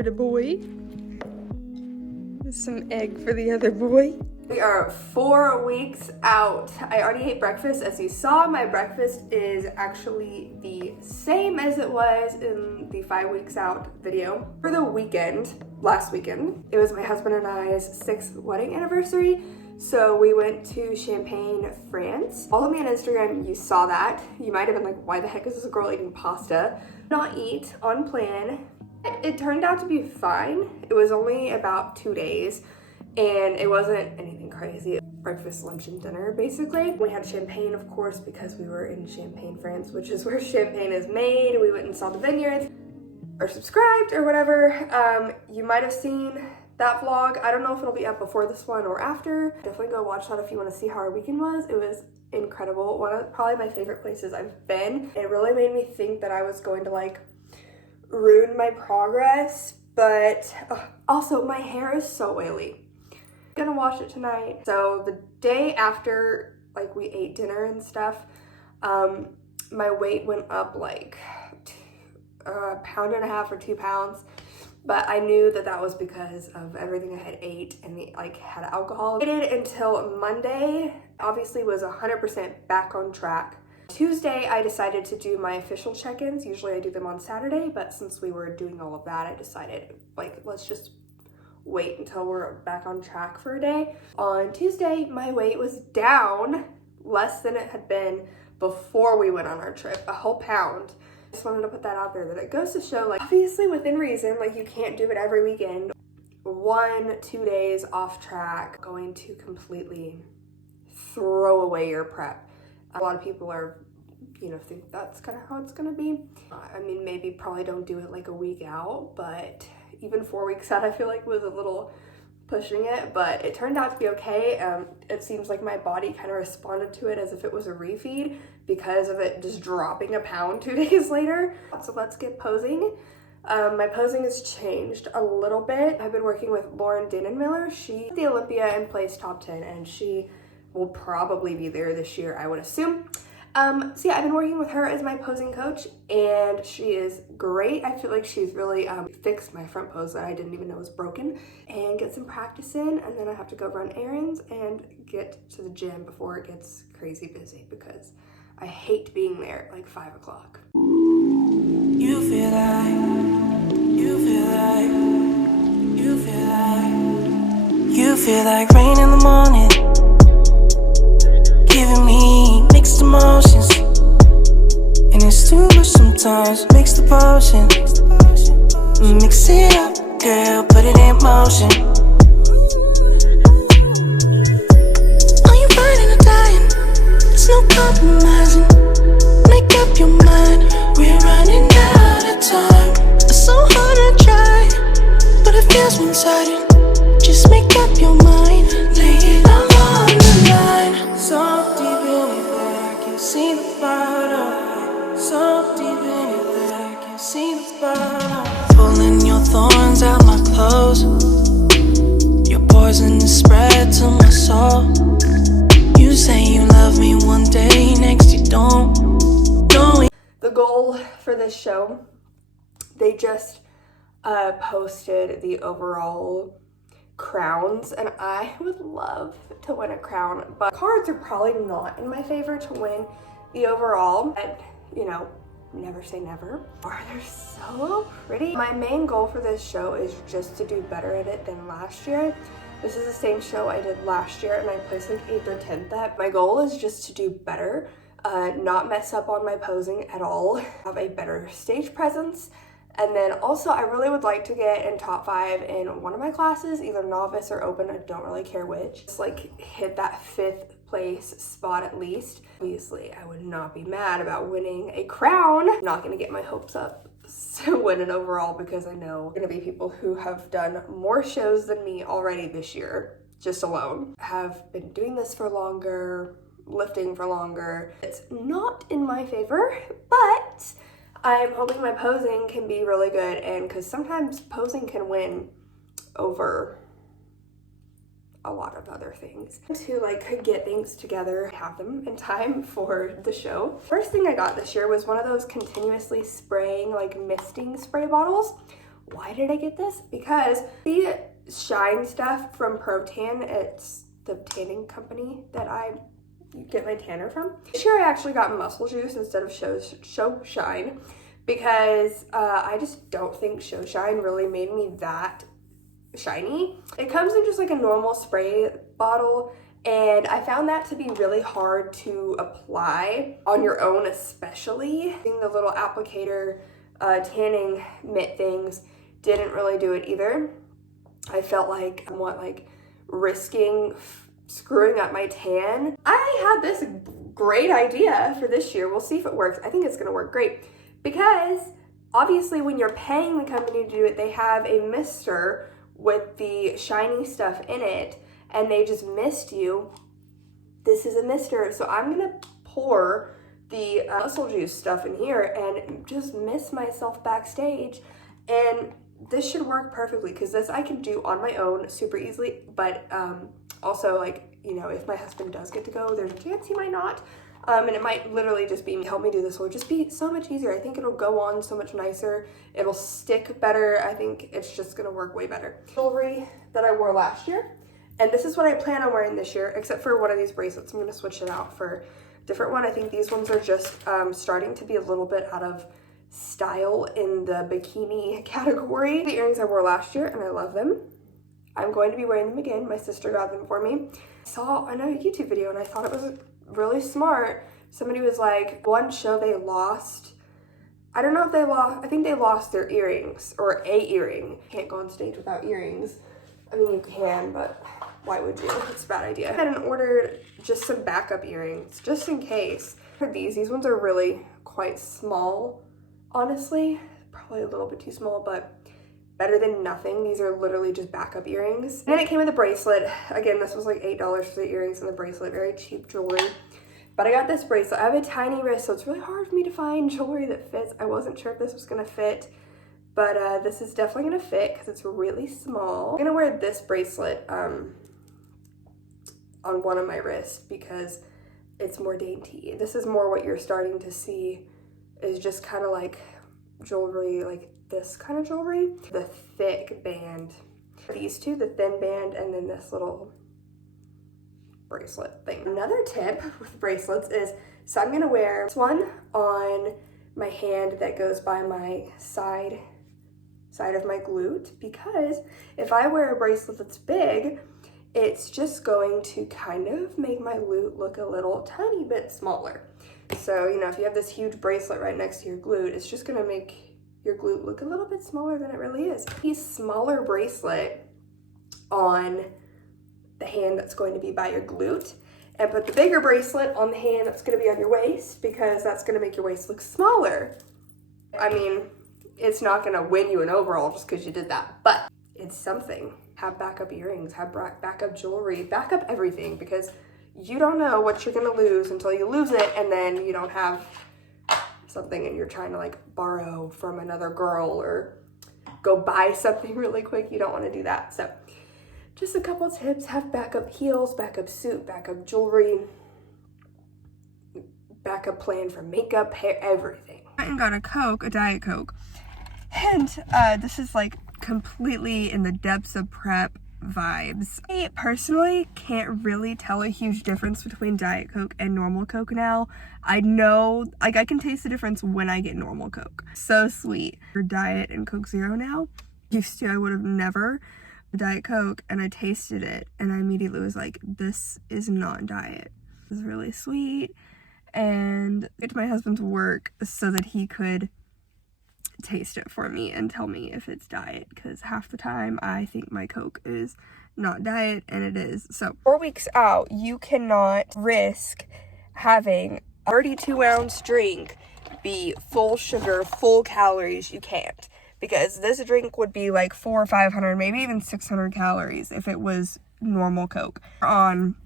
for the boy. Some egg for the other boy. We are 4 weeks out. I already ate breakfast. As you saw, my breakfast is actually the same as it was in the 5 weeks out video. For the weekend, last weekend, it was my husband and I's 6th wedding anniversary. So we went to Champagne, France. Follow me on Instagram, you saw that. You might have been like, why the heck is this girl eating pasta? Not eat, on plan. It turned out to be fine. It was only about 2 days and it wasn't anything crazy. Breakfast, lunch, and dinner, basically. We had champagne, of course, because we were in Champagne, France, which is where champagne is made. We went and saw the vineyards, or subscribed, or whatever. You might have seen that vlog. I don't know if it'll be up before this one or after. Definitely go watch that if you want to see how our weekend was. It was incredible. One of probably my favorite places I've been. It really made me think that I was going to like ruin my progress, but also my hair is so oily. Gonna wash it tonight. So the day after like we ate dinner and stuff, my weight went up like a pound and a half or 2 pounds, but I knew that that was because of everything I had ate and had alcohol. I waited until Monday, obviously was 100% back on track. Tuesday, I decided to do my official check-ins. Usually I do them on Saturday, but since we were doing all of that, I decided like, let's just wait until we're back on track for a day. On Tuesday, my weight was down less than it had been before we went on our trip, a whole pound. Just wanted to put that out there, that it goes to show, like, obviously within reason, like you can't do it every weekend. 1-2 days off track, going to completely throw away your prep. A lot of people are, think that's kind of how it's gonna be. I mean, maybe probably don't do it like a week out, but even 4 weeks out, I feel like was a little pushing it, but it turned out to be okay. It seems like my body kind of responded to it as if it was a refeed because of it just dropping a pound 2 days later. So let's get posing. My posing has changed a little bit. I've been working with Lauren Dinenmiller. She's the Olympia and placed top 10, and she will probably be there this year, I would assume. So yeah, I've been working with her as my posing coach, and she is great. I feel like she's really fixed my front pose that I didn't even know was broken, and get some practice in, and then I have to go run errands and get to the gym before it gets crazy busy because I hate being there at like 5 o'clock. You feel like rain in the morning, giving me mixed emotions, and it's too much sometimes. Mix the potion, mix it up, girl, put it in motion. Are you burning or dying? There's no compromising. Make up your mind, we're running out of time. It's so hard to try, but it feels one-sided. Just make up your mind, lay it all on the line. So deep in it that I can see the bottom. So deep in it that I can see the bottom. Pulling your thorns out my clothes. Your poison is spread to my soul. You say you love me one day, next you don't. The goal for this show, they just posted the overall crowns, and I would love to win a crown, but cards are probably not in my favor to win the overall. But never say never. They're so pretty. My main goal for this show is just to do better at it than last year. This is the same show I did last year, and I placed like 8th or 10th at. My goal is just to do better, not mess up on my posing at all, have a better stage presence. And then also, I really would like to get in top 5 in one of my classes, either novice or open, I don't really care which. Just like hit that 5th place spot at least. Obviously, I would not be mad about winning a crown. I'm not gonna get my hopes up to win an overall because I know there are gonna be people who have done more shows than me already this year, just alone. Have been doing this for longer, lifting for longer. It's not in my favor, but I'm hoping my posing can be really good, and because sometimes posing can win over a lot of other things. To like get things together, have them in time for the show. First thing I got this year was one of those continuously spraying like misting spray bottles. Why did I get this? Because the Shine stuff from ProTan, it's the tanning company that I get my tanner from. This year I actually got Muscle Juice instead of Show Shine because I just don't think Show Shine really made me that shiny. It comes in just like a normal spray bottle, and I found that to be really hard to apply on your own, especially. The little applicator tanning mitt things didn't really do it either. I felt like I want like risking screwing up my tan. I had this great idea for this year. We'll see if it works. I think it's gonna work great because obviously when you're paying the company to do it, they have a mister with the shiny stuff in it and they just mist you. This is a mister. So I'm gonna pour the Muscle Juice stuff in here and just mist myself backstage, and this should work perfectly because this I can do on my own super easily, but also, like, you know, if my husband does get to go, there's a chance he might not, and it might literally just be help me do this, will just be so much easier. I think it'll go on so much nicer, it'll stick better. I think it's just gonna work way better. Jewelry that I wore last year, and this is what I plan on wearing this year, except for one of these bracelets. I'm gonna switch it out for a different one. I think these ones are just starting to be a little bit out of style in the bikini category. The earrings I wore last year and I love them. I'm going to be wearing them again. My sister got them for me. I saw another YouTube video and I thought it was really smart. Somebody was like, one show they lost, I don't know if they lost, I think they lost their earrings or a earring. Can't go on stage without earrings. I mean, you can, but why would you? It's a bad idea. I had ordered just some backup earrings just in case. For these ones are really quite small. Honestly, probably a little bit too small, but better than nothing. These are literally just backup earrings. And then it came with a bracelet. Again, this was like $8 for the earrings and the bracelet, very cheap jewelry. But I got this bracelet. I have a tiny wrist, so it's really hard for me to find jewelry that fits. I wasn't sure if this was gonna fit, but this is definitely gonna fit because it's really small. I'm gonna wear this bracelet on one of my wrists because it's more dainty. This is more what you're starting to see is just kind of like jewelry, like this kind of jewelry. The thick band. These two, the thin band, and then this little bracelet thing. Another tip with bracelets is, so I'm gonna wear this one on my hand that goes by my side of my glute, because if I wear a bracelet that's big, it's just going to kind of make my glute look a little tiny bit smaller. So, you know, if you have this huge bracelet right next to your glute, it's just gonna make your glute look a little bit smaller than it really is. A smaller bracelet on the hand that's going to be by your glute, and put the bigger bracelet on the hand that's gonna be on your waist, because that's gonna make your waist look smaller. I mean, it's not gonna win you an overall just because you did that, but it's something. Have backup earrings, have backup jewelry, backup everything, because you don't know what you're gonna lose until you lose it, and then you don't have something and you're trying to like borrow from another girl or go buy something really quick. You don't want to do that. So just a couple tips: have backup heels, backup suit, backup jewelry, backup plan for makeup, hair, everything. I went and got a Coke, a Diet Coke, and this is like completely in the depths of prep vibes. I personally can't really tell a huge difference between Diet Coke and normal Coke now. I know, like, I can taste the difference when I get normal Coke. So sweet. For Diet and Coke Zero now. Used to, I would have never. Diet Coke, and I tasted it and I immediately was like, this is not diet. It's really sweet. And I get to my husband's work so that he could taste it for me and tell me if it's diet, because half the time I think my Coke is not diet and it is. So 4 weeks out, you cannot risk having a 32-ounce drink be full sugar, full calories. You can't, because this drink would be like 400 or 500, maybe even 600 calories if it was normal Coke. I'm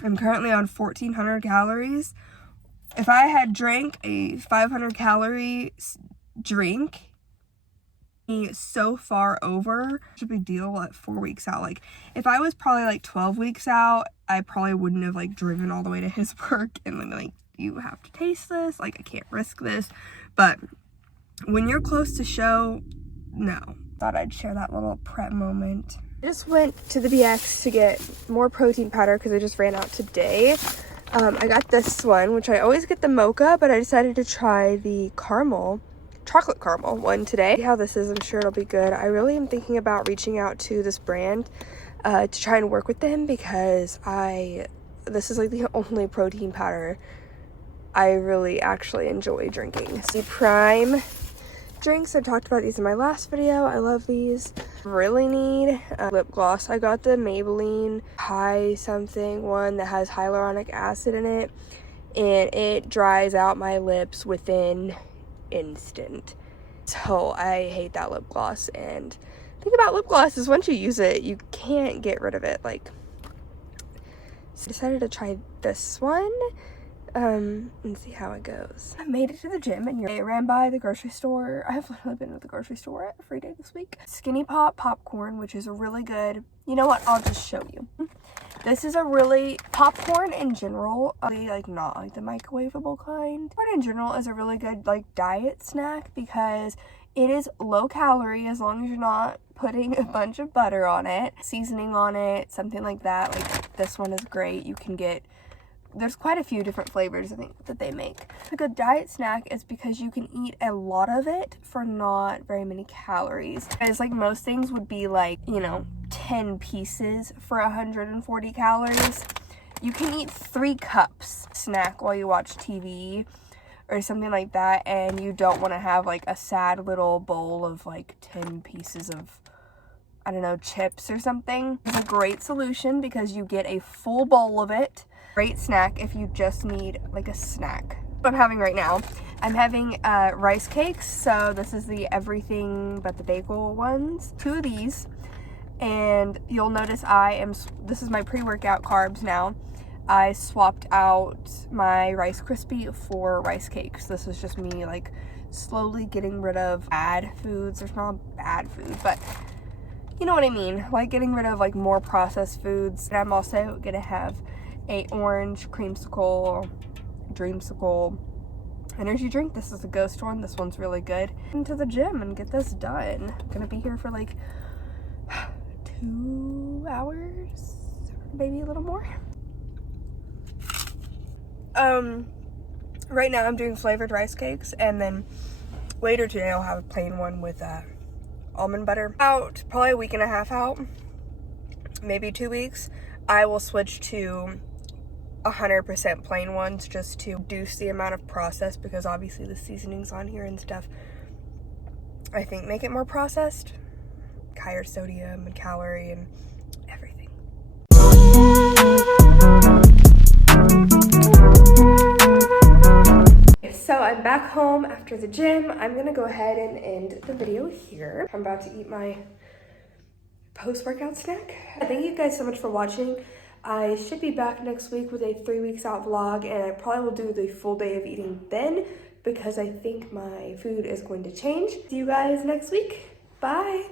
currently on 1400 calories. If I had drank a 500 calorie drink, so far over. It's a big deal at 4 weeks out. Like, if I was probably like 12 weeks out, I probably wouldn't have like driven all the way to his work and then like, you have to taste this, like I can't risk this. But when you're close to show, no. thought I'd share that little prep moment. I just went to the BX to get more protein powder because I just ran out today. I got this one, which I always get the mocha, but I decided to try the chocolate caramel one today. See how this is. I'm sure it'll be good. I really am thinking about reaching out to this brand to try and work with them because this is like the only protein powder I really actually enjoy drinking. The Prime drinks, I talked about these in my last video. I love these. Really need lip gloss. I got the Maybelline High something one that has hyaluronic acid in it, and it dries out my lips within instant. So I hate that lip gloss, and the thing about lip gloss is once you use it, you can't get rid of it. Like, so I decided to try this one and see how it goes. I made it to the gym and I ran by the grocery store. I have literally been at the grocery store every day this week. Skinny Pop popcorn, which is really good. You know what? I'll just show you. This is a really, popcorn in general, like not like the microwavable kind. Popcorn in general is a really good like diet snack because it is low calorie as long as you're not putting a bunch of butter on it, seasoning on it, something like that. Like this one is great. You can get, there's quite a few different flavors I think that they make. A good diet snack is because you can eat a lot of it for not very many calories. As like most things would be like, you know, 10 pieces for 140 calories. You can eat 3 cups snack while you watch TV or something like that, and you don't want to have like a sad little bowl of like 10 pieces of, I don't know, chips or something. It's a great solution because you get a full bowl of it. Great snack if you just need like a snack. What I'm having right now, I'm having rice cakes. So this is the everything but the bagel ones. 2 of these, and you'll notice this is my pre-workout carbs now. I swapped out my Rice Krispie for rice cakes. This is just me like slowly getting rid of bad foods. There's not bad food, but you know what I mean, like getting rid of like more processed foods. And I'm also gonna have a orange creamsicle, dreamsicle energy drink. This is a ghost one. This one's really good. Into the gym and get this done. I'm gonna be here for like 2 hours, maybe a little more. Right now I'm doing flavored rice cakes, and then later today I'll have a plain one with almond butter. About probably a week and a half out, maybe 2 weeks, I will switch to 100% plain ones just to reduce the amount of processed, because obviously the seasonings on here and stuff I think make it more processed, higher sodium and calorie and everything. So I'm back home after the gym. I'm gonna go ahead and end the video here. I'm about to eat my post-workout snack. Thank you guys so much for watching. I should be back next week with a 3 weeks out vlog, and I probably will do the full day of eating then because I think my food is going to change. See you guys next week. Bye.